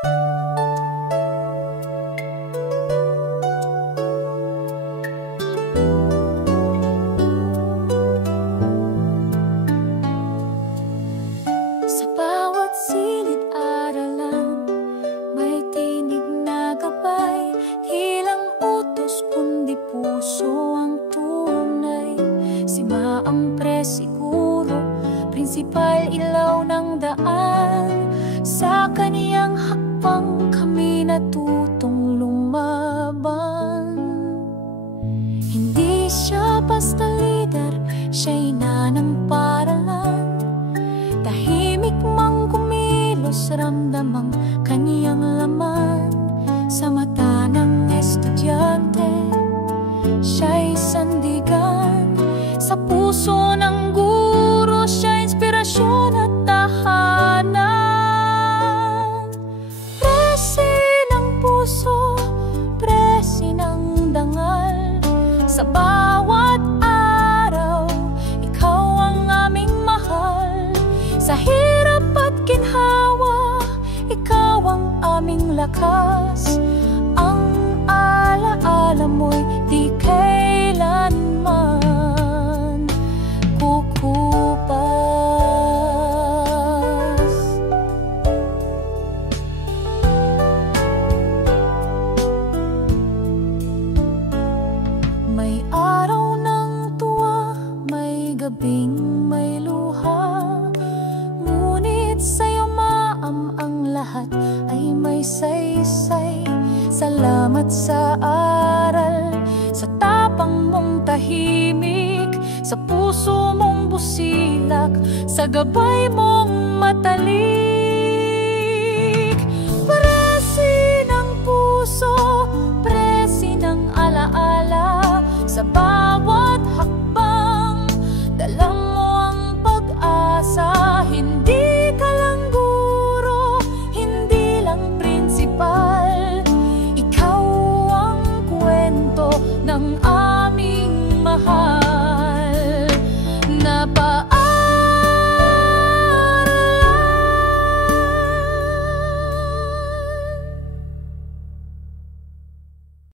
Sa bawat silid-aralan, may tinig na gabay, di lang utos kundi puso ang tunay. Si Maang Pre-Siguro, prinsipal ilaw ng daan, sa kaniyang hakbang kami natutong lumaban. Hindi siya basta lider, siya'y nanang paralan. Tahimik mang kumilos, ramdam ang kaniyang laman. Sa mata ng estudyante, siya'y sandigan. Sa puso ng guro, siya inspirasyon at tahanan. Presi ng puso, presi ng dangal. Sa bawat araw, ikaw ang aming mahal. Sa hirap at ginhawa, ikaw ang aming lakas. Ang alaala mo'y di kailanman kukupas. May araw ng tuwa, may gabing may luha, ngunit sa'yo Maam ang lahat ay may saysay. Salamat sa aral, sa tapang mong tahimik, sa puso mong busilak, sa gabay mong matalik. Presi ng puso, presi ng alaala, sa bawat hakbang, dala mo ang pag-asa. Hindi ka lang guro, hindi lang prinsipal, ikaw ang kwento ng aming mahal.